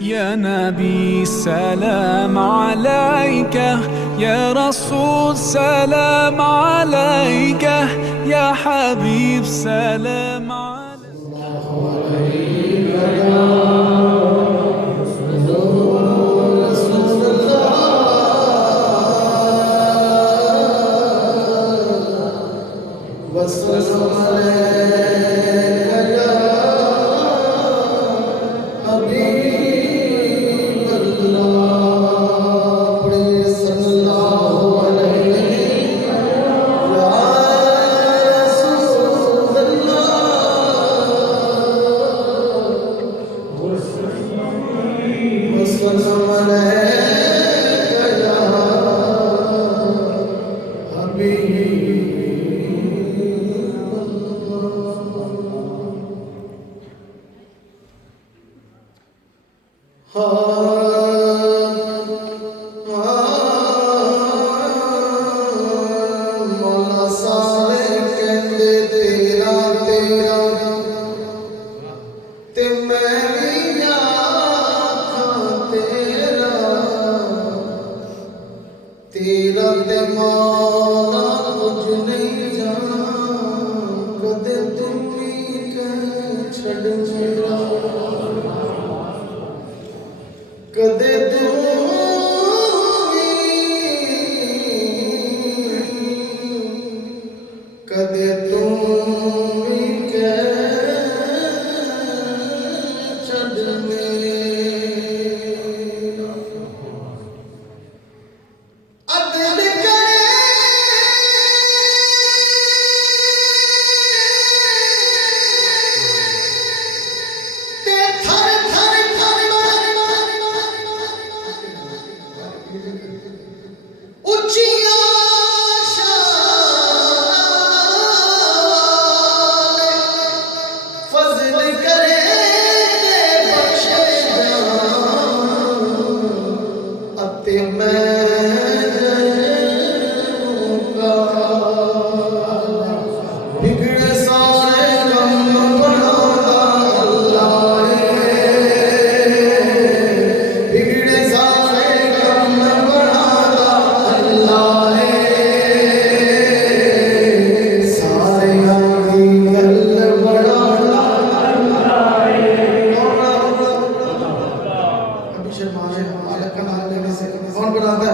يا نبي سلام عليك، يا رسول سلام عليك، يا حبيب سلام عليك. तेरा ते मौला कुछ नहीं जाना कदे तुम भी कह छड़ मेरा कदे तुम कदे तुम भी कह छड़ मेरा कौन बनाता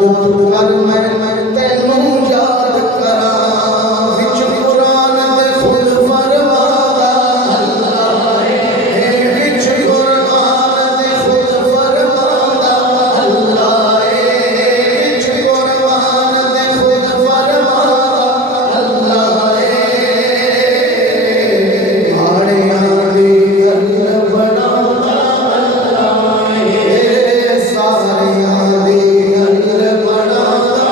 तू कर मैं तैनू याद करा विच कुरान दे खुद फरमादा अल्लाह विच कुरान दे खुद फरमादा अल्लाह विच कुरान दे खुद फरमादा अल्लाह हाड़ियां दी गल बनादा सारियां दी गल बनादा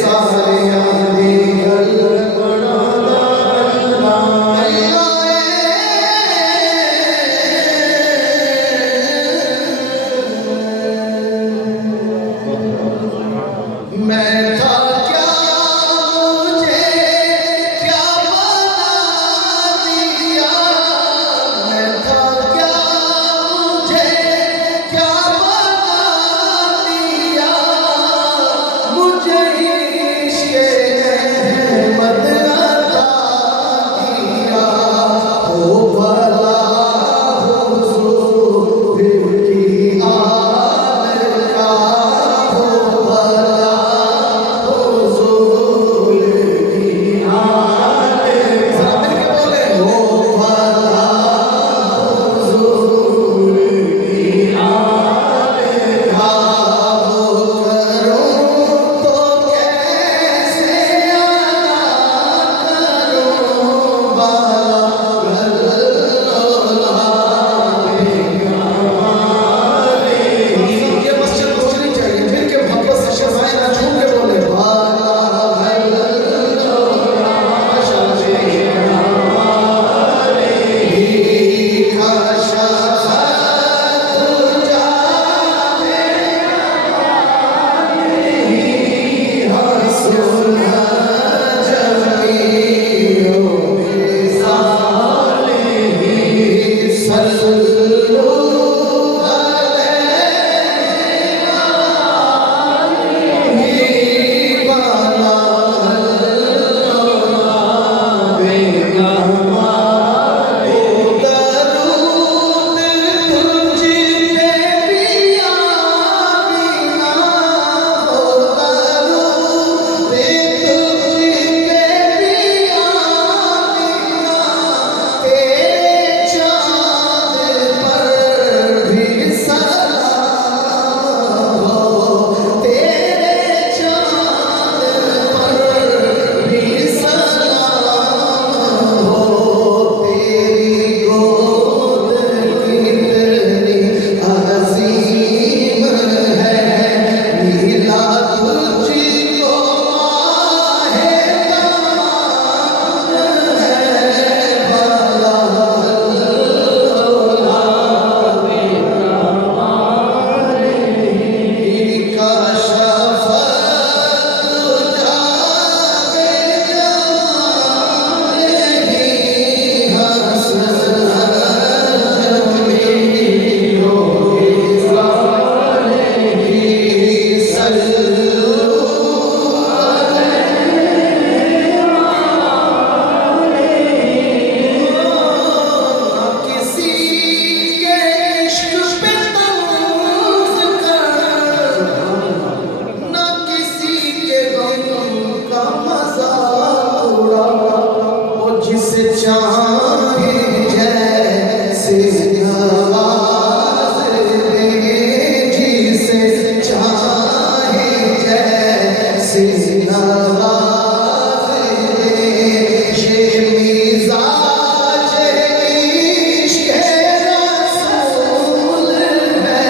सारियां दी गल बनादा मैं था क्या मुझे क्या बना दिया मैं था क्या मुझे क्या बना दिया मुझे इश्क़ अहमद अता किया हो भला हुज़ूर की आल का हो भला हुज़ूर की आल का बोले हो भला हुज़ूर की आल का वो करूं तो कैसे अदा करूं बाला ये मस्जिद बोलनी चाहिए फिर के मोहब्बत से शर्माए ना झूम के बोले चाहे जैसे नवाज दे जिसे चाहे जैसे नवाज दे ये मिजाज इश्क़ रसूल है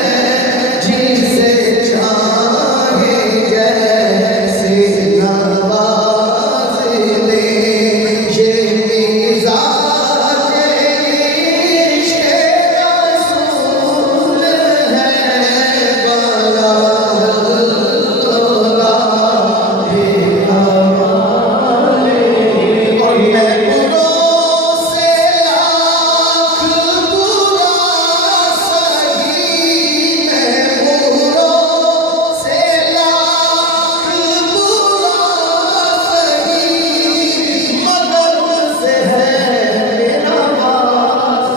जिसे चाहे जैसे नवाज दे ये मिजाज इश्क़ रसूल है वाला और मैं बुरों से लाख बुरा सही मैं बुरों से लाख बुरा सही मगर उनसे है मेरा वास्ता।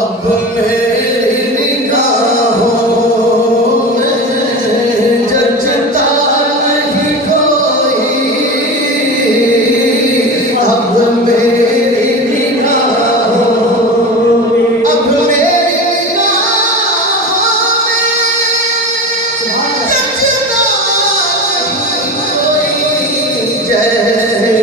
अब मेरी निगाहों में जचता नहीं कोई, अब मेरी निगाहों में, अब मेरी निगाहों में जचता नहीं कोई, जैसे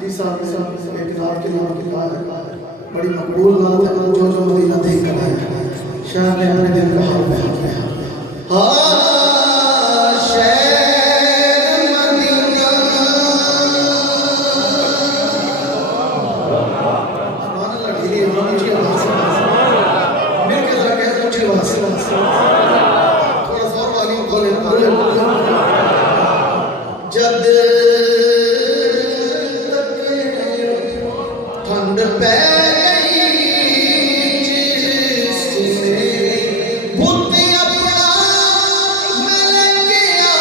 हाजी साहब ने एक नात के नाम की बात बड़ी मकबूल नात है, जो जो मदीना देख कर आया शाह ने अपने दिल का हाल बयान किया। हाँ शहर मदीना सुभान अल्लाह ढीली ऊंची आवाज से मेरे के जरा कह ऊंची आवाज से थोड़ा सा और वॉल्यूम खोले जब ठंड पै गई बुत अपना मिल गया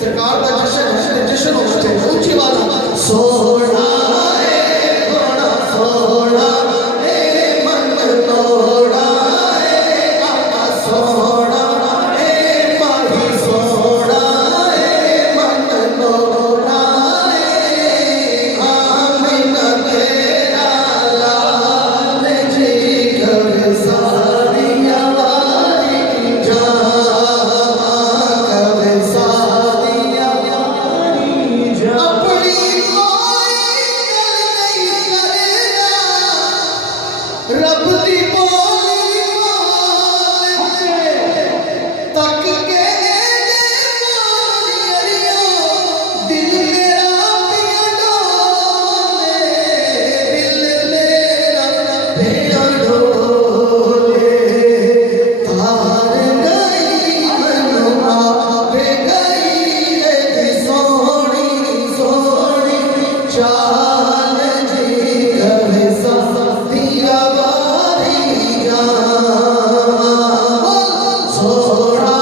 सरकार का जश्न जश्न हो ऊंची आवाज सोना थोड़ा सोना मन थोड़ा सोना माही सोना मन थोड़ा आमिन तेरा लाल जी कब सारिया वाली जान कब सारिया अपनी कोई गल नहीं करेगा रब दी बोली तक के दिल मेरा पिया डोले दिल मेरा पिया डोले तार गई मनुआ पे गई रे सोनी सोनी चाल जी कभी सतिया वारी जान सोना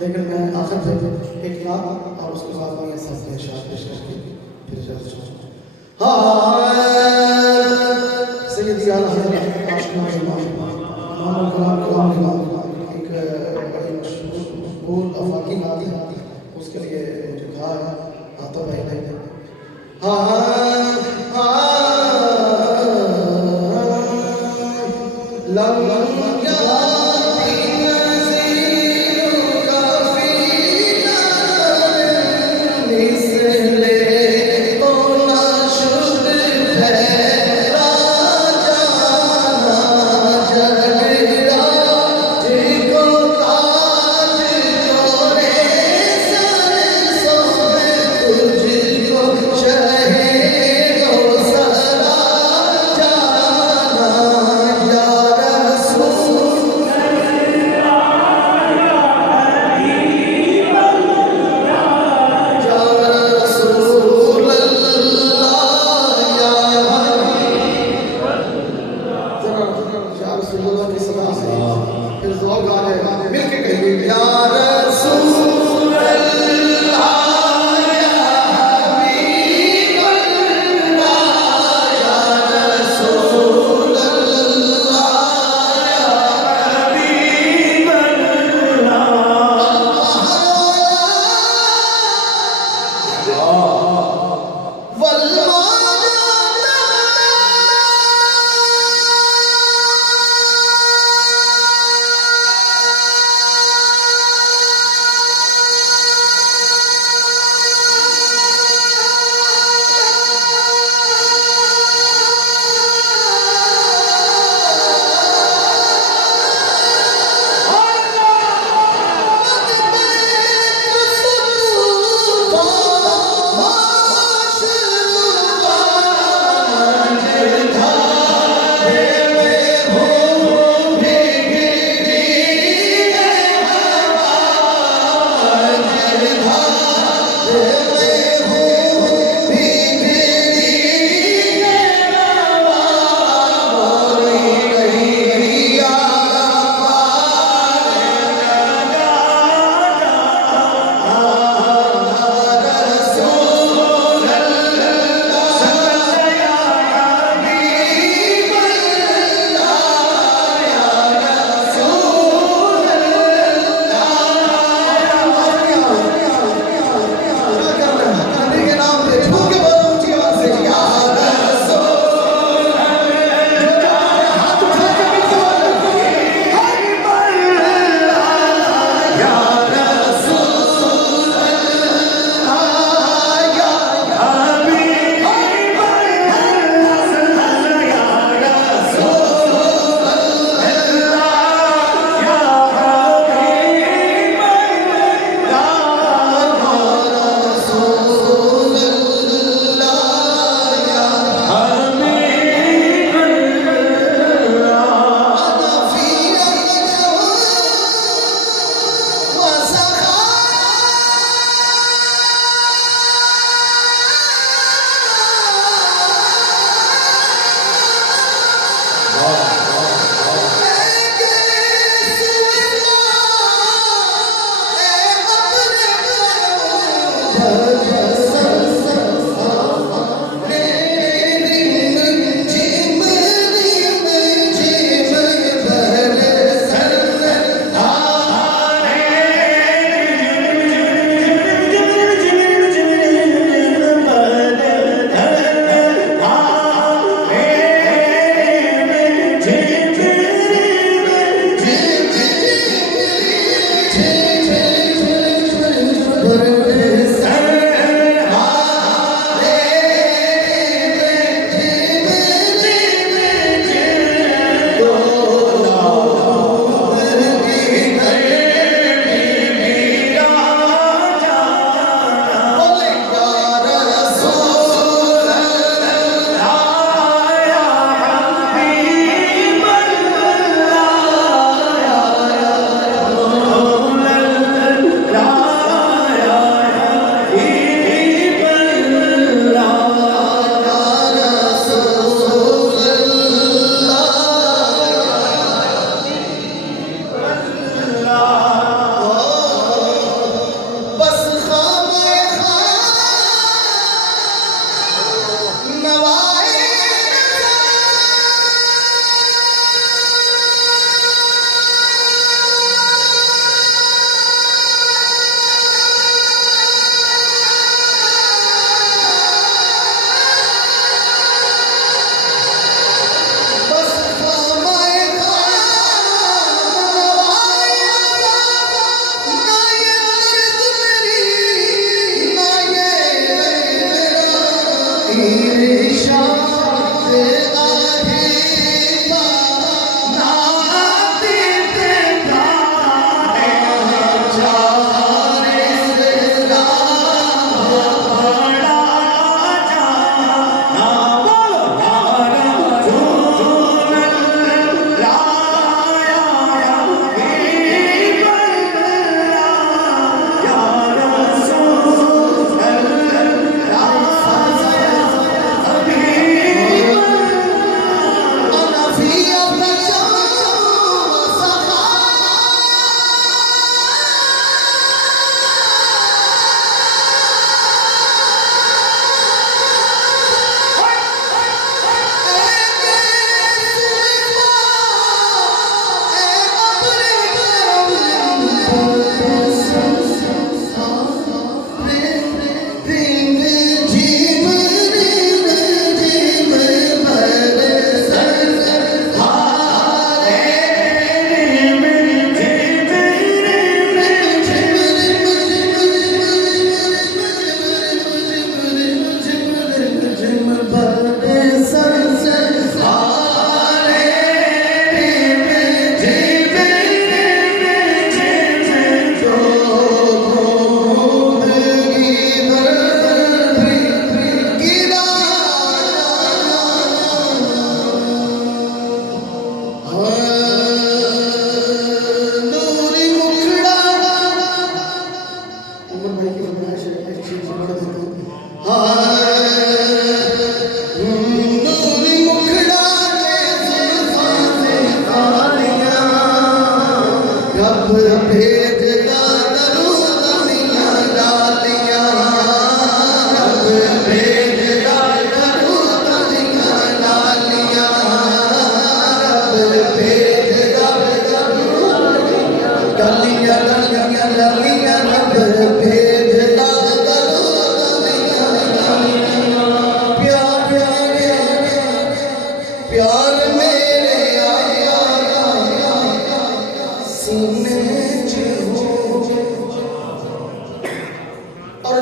लेकिन मैं आखिर से एक लाख और उसके बाद में सब शाद पेश करके फिर सैयदी आला हज़रत आशिक़ इमाम कलाम एक बड़ी मशहूर अफाकी नाती उसके लिए जो कहा है आता भाई या रसूल अल्लाह या हबीब अल्लाह या रसूल अल्लाह या हबीब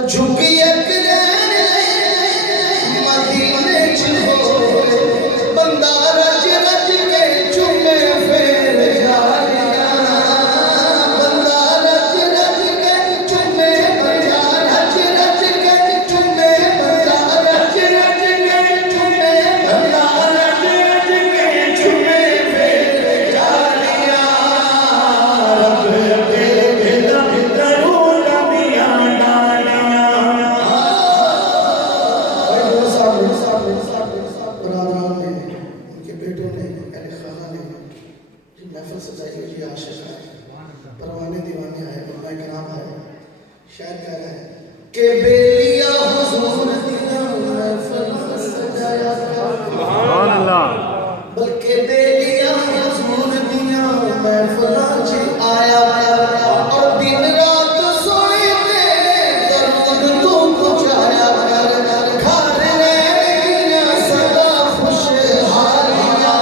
झुक एक मदीने च होए बंदा रज रज के चुमे फिर जालियां बंदा रज रज के चुमे बंदा रज रज के चुमे बंदा रज रज के चुमे बंदा रज रज के चुमे फिर जालियां रब रबे दम करूं नबियां महफिल सजाई हुई है आशिक है परवाने दीवाने आए उलमा किराम आए शायर कह रहे हैं कि बेलिया हुजूर दिया महफिल सजाया सुभान अल्लाह बल्कि बेलिया हुजूर दिया महफिल च आया और दिन रात सोए ते दर्द तू पहुंचाया कर घर रहनिया सदा खुशहालियां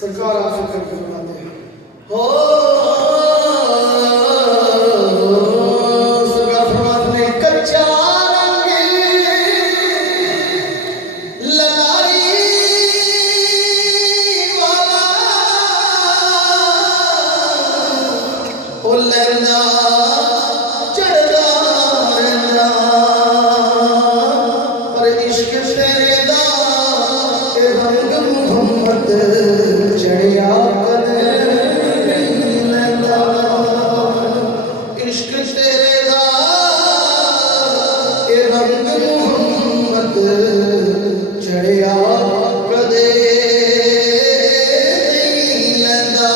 सरकार आप फिक्र फरमाते हैं हो सरकार फरमाते हैं कच्चा रंग ललारी वाला ओ लैला चढ़दा रहंदा पर इश्क तेरे दा ए रंग मोहम्मद चढ़िया कदर लैला इश्क तेरे दा ए रंग मोहम्मद चढ़िया कदे लैला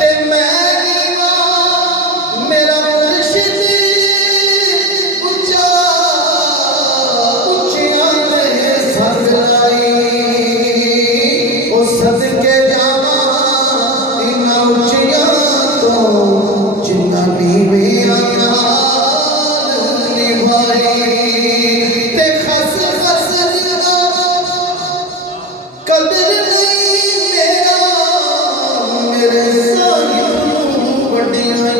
ते मैं नीवा मेरा मुर्शिद उच्चा उच्चियां ते सर लाई सदके जावा इन्ना उच्चिया तो जिन्ना नीवे आया निभाई ते खस खस दिना कदर नहीं मेरा मेरे साहिब वड्डियां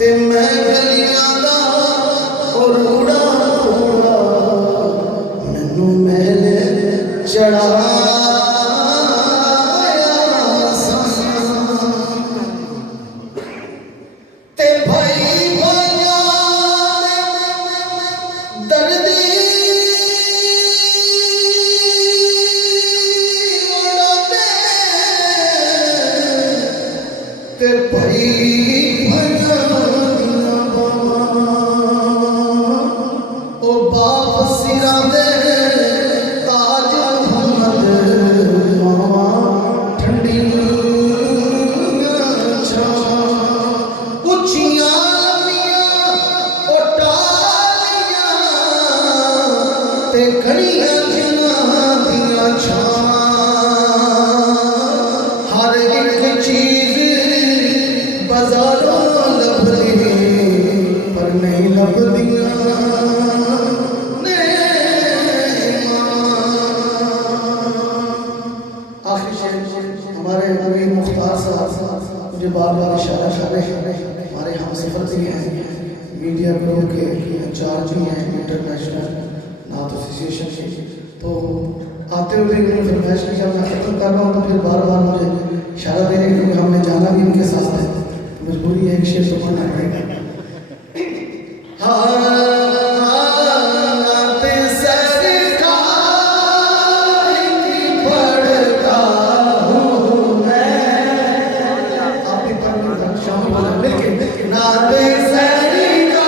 ते मैं गलियां दा और उड़ा उड़ा मैनू महल चढ़ाया ते भाई भाइया दर्दी उड़ाते ते भाई भाइया ओ बाप सिरा दे ताज मोहम्मद मामा ठंडी उच्चियां लम्मियां ओ टालियां ते घड़ियां जिन्हां दियां छां हर एक चीज बाजारों लभदी पर नहीं लभदियां हमारे नबी मुख्तार साहब मुझे बार बार इशारा कर रहे हैं हमारे हम सफर भी हैं मीडिया ग्रुप के इंचार्ज भी हैं इंटरनेशनल नाथ एसोसिएशन के तो आते हुए उन्होंने फरमाइश की जब मैं ख़त्म कर रहा हूँ तो फिर बार बार मुझे इशारा दे रहे हैं क्योंकि हमने जाना भी उनके साथ है मजबूरी है एक शेर तो पढ़ना पड़ेगा शाम मिलके नाते सरी का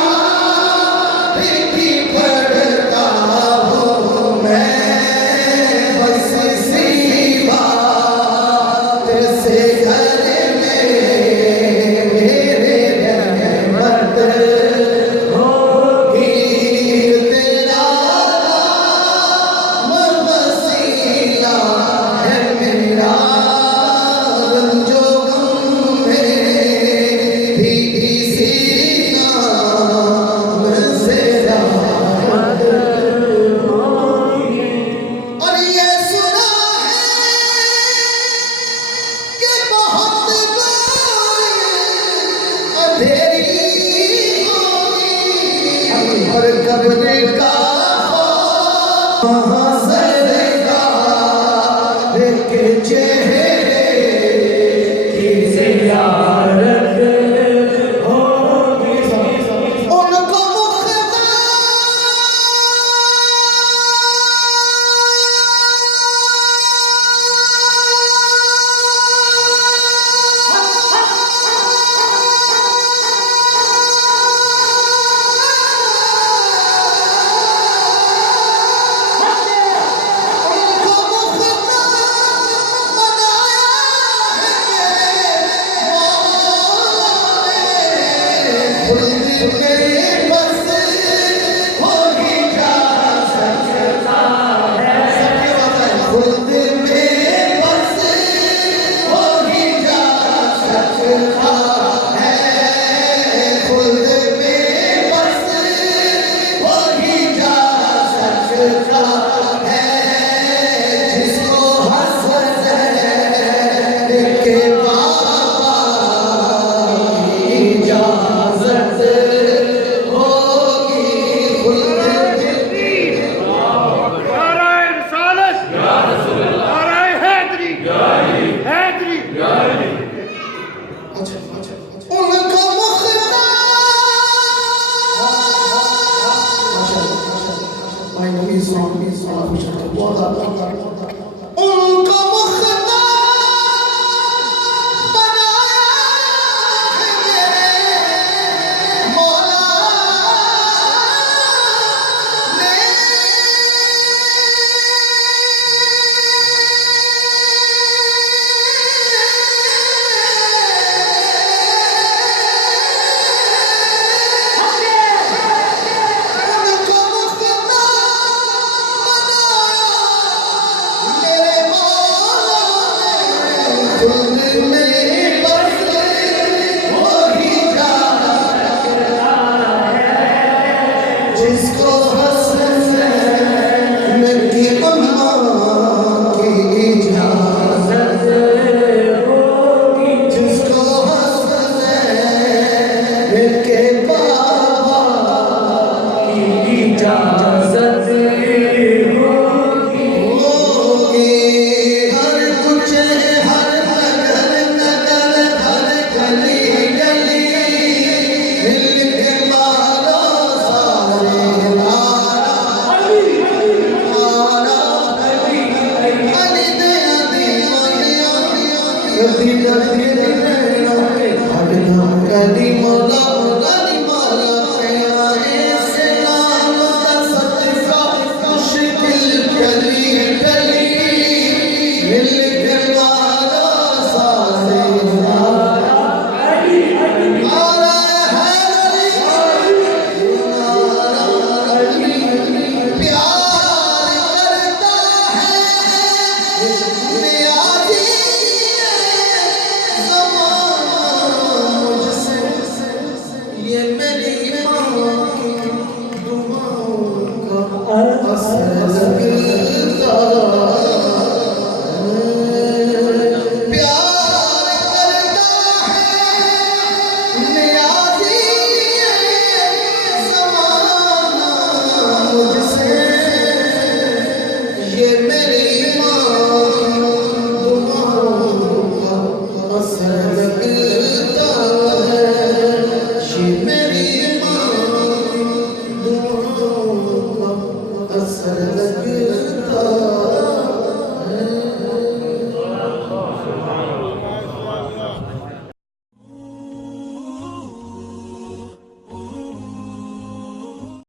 कब्र का महज़र का के चेहरे की ज़ियारत होगी उनको Asr